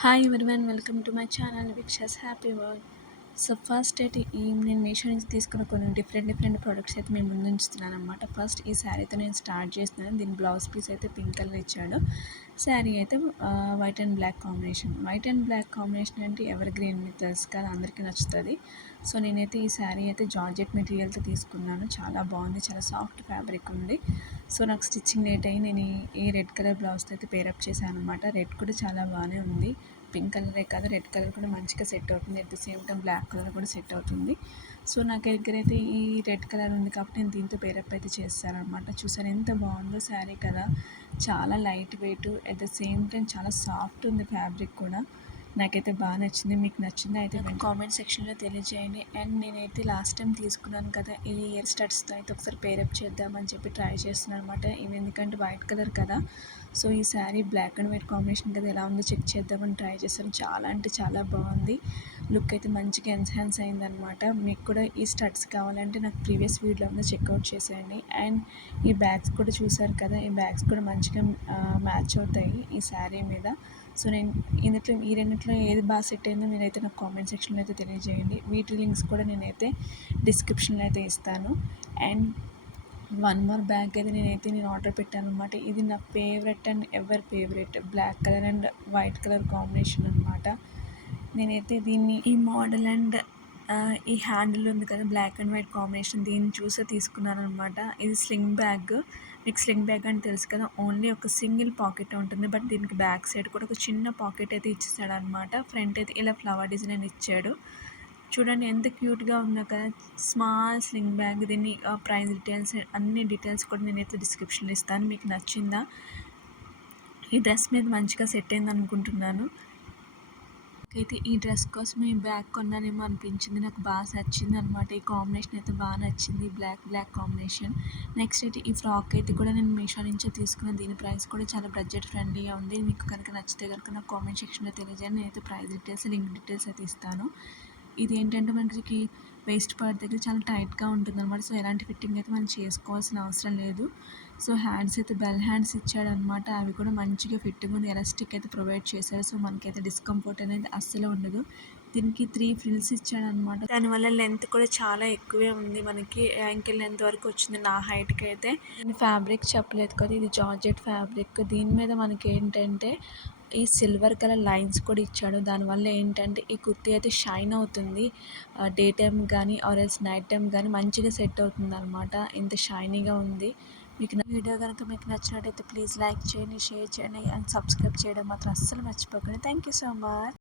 Hi everyone, welcome to my channel విక్షస్ happy world. So first అయితే నేను మీషో నుంచి తీసుకున్న కొన్ని డిఫరెంట్ ప్రోడక్ట్స్ అయితే మేము ముందు ఉంచుతున్నాను అనమాట. ఫస్ట్ ఈ శారీతో నేను స్టార్ట్ చేస్తున్నాను. దీని బ్లౌజ్ పీస్ అయితే పింక్ కలర్ ఇచ్చాడు. శారీ అయితే white and black combination. White and black combination అంటే ఎవర్ గ్రీన్ తెలుసు కదా, అందరికీ నచ్చుతుంది. సో నేనైతే ఈ శారీ అయితే జార్జెట్ మెటీరియల్తో తీసుకున్నాను. చాలా బాగుంది, చాలా సాఫ్ట్ ఫ్యాబ్రిక్ ఉంది. సో నాకు స్టిచ్చింగ్ లేట్ అయ్యి నేను ఈ రెడ్ కలర్ బ్లౌజ్తో అయితే పేరప్ చేశాను అనమాట. రెడ్ కూడా చాలా బాగానే ఉంది. పింక్ కలరే కాదు, రెడ్ కలర్ కూడా మంచిగా సెట్ అవుతుంది. At the same time black colour కూడా సెట్ అవుతుంది. సో నాకు దగ్గర అయితే ఈ రెడ్ కలర్ ఉంది కాబట్టి నేను దీంతో పేరప్ అయితే చేస్తాను అనమాట. చూసాను ఎంత బాగుందో శారీ కదా, చాలా light weight, at the same time చాలా సాఫ్ట్ ఉంది ఫ్యాబ్రిక్ కూడా. నాకైతే బాగా నచ్చింది. మీకు నచ్చిందా అయితే కామెంట్ సెక్షన్లో తెలియజేయండి. అండ్ నేనైతే లాస్ట్ టైం తీసుకున్నాను కదా, ఈ ఇయర్ స్టడ్స్తో అయితే ఒకసారి పేరప్ చేద్దామని చెప్పి ట్రై చేస్తున్నాను అనమాట. ఇవి ఎందుకంటే వైట్ కలర్ కదా, సో ఈ sari black and white combination కదా, ఎలా ఉందో చెక్ చేద్దామని ట్రై చేస్తాను. చాలా అంటే చాలా బాగుంది. లుక్ అయితే మంచిగా ఎన్హాన్స్ అయిందనమాట. మీకు కూడా ఈ స్టడ్స్ కావాలంటే నాకు ప్రీవియస్ వీడియోలో ఉందో చెక్అవుట్ చేసేయండి. అండ్ ఈ బ్యాగ్స్ కూడా చూసారు కదా, ఈ బ్యాగ్స్ కూడా మంచిగా మ్యాచ్ అవుతాయి ఈ శారీ మీద. సో నేను ఈ రెండిట్లో ఏది బాగా సెట్ అయిందో మీరైతే నాకు కామెంట్ సెక్షన్లో అయితే తెలియజేయండి. వీటి లింక్స్ కూడా నేనైతే డిస్క్రిప్షన్లో అయితే ఇస్తాను. అండ్ వన్ మోర్ బ్యాగ్ అయితే నేను ఆర్డర్ పెట్టాను అనమాట. ఇది నా favourite and ever favourite black colour and white colour combination అనమాట. నేనైతే దీన్ని ఈ మోడల్ అండ్ ఈ హ్యాండిల్ ఉంది కదా, బ్లాక్ అండ్ వైట్ కాంబినేషన్, దీన్ని చూసే తీసుకున్నాను అనమాట. ఇది స్లింగ్ బ్యాగ్. మీకు స్లింగ్ బ్యాగ్ అని తెలుసు కదా, ఓన్లీ ఒక సింగిల్ పాకెట్ ఉంటుంది. బట్ దీనికి బ్యాక్ సైడ్ కూడా ఒక చిన్న పాకెట్ అయితే ఇచ్చేసాడు అనమాట. ఫ్రంట్ అయితే ఇలా ఫ్లవర్ డిజైన్ ఇచ్చాడు. చూడండి ఎంత క్యూట్గా ఉందో కదా, స్మాల్ స్లింగ్ బ్యాగ్. దీన్ని ప్రైస్ డీటెయిల్స్ అన్ని డీటెయిల్స్ కూడా నేనైతే డిస్క్రిప్షన్లో ఇస్తాను. మీకు నచ్చిందా? ఈ డ్రెస్ మీద మంచిగా సెట్ అయింది అనుకుంటున్నాను. అయితే ఈ డ్రెస్ కోసం ఈ బ్యాగ్ కొన్నానేమో అనిపించింది. నాకు బాగా నచ్చింది అనమాట. ఈ కాంబినేషన్ అయితే బాగా నచ్చింది, బ్లాక్ కాంబినేషన్. నెక్స్ట్ అయితే ఈ ఫ్రాక్ అయితే కూడా నేను మీషో నుంచే తీసుకున్నాను. దీని ప్రైస్ కూడా చాలా బడ్జెట్ ఫ్రెండ్లీగా ఉంది. మీకు కనుక నచ్చితే కనుక నాకు కామెంట్ సెక్షన్లో తెలియజేయండి. నేనైతే ప్రైస్ డీటెయిల్స్, లింక్ డీటెయిల్స్ అయితే ఇస్తాను. ఇది ఏంటంటే మనకి వేస్ట్ పార్ట్ దగ్గర చాలా టైట్గా ఉంటుంది అనమాట. సో ఎలాంటి ఫిట్టింగ్ అయితే మనం చేసుకోవాల్సిన అవసరం లేదు. సో హ్యాండ్స్ అయితే బెల్ హ్యాండ్స్ ఇచ్చాడనమాట. అవి కూడా మంచిగా ఫిట్టింగ్ ఉంది. ఎలాస్టిక్ అయితే ప్రొవైడ్ చేశారు. సో మనకైతే డిస్కంఫర్ట్ అనేది అస్సలు ఉండదు. దీనికి 3 ఫ్రిల్స్ ఇచ్చాడనమాట. దానివల్ల లెంత్ కూడా చాలా ఎక్కువే ఉంది. మనకి యాంకిల్ లెంత్ వరకు వచ్చింది నా హైట్కి అయితే. నేను ఫ్యాబ్రిక్ చెప్పలేదు కదా, ఇది జార్జెట్ ఫ్యాబ్రిక్. దీని మీద మనకి ఏంటంటే ఈ సిల్వర్ కలర్ లైన్స్ కూడా ఇచ్చాడు. దానివల్ల ఏంటంటే ఈ కుర్తీ అయితే షైన్ అవుతుంది. డే టైం కానీ ఆర్ఎల్స్ నైట్ టైం కానీ మంచిగా సెట్ అవుతుంది అనమాట. ఇంత షైనీగా ఉంది. మీకు వీడియో కనుక మీకు నచ్చినట్టయితే ప్లీజ్ లైక్ చేయండి, షేర్ చేయండి అండ్ సబ్స్క్రైబ్ చేయడం మాత్రం అస్సలు మర్చిపోకండి. Thank you so much.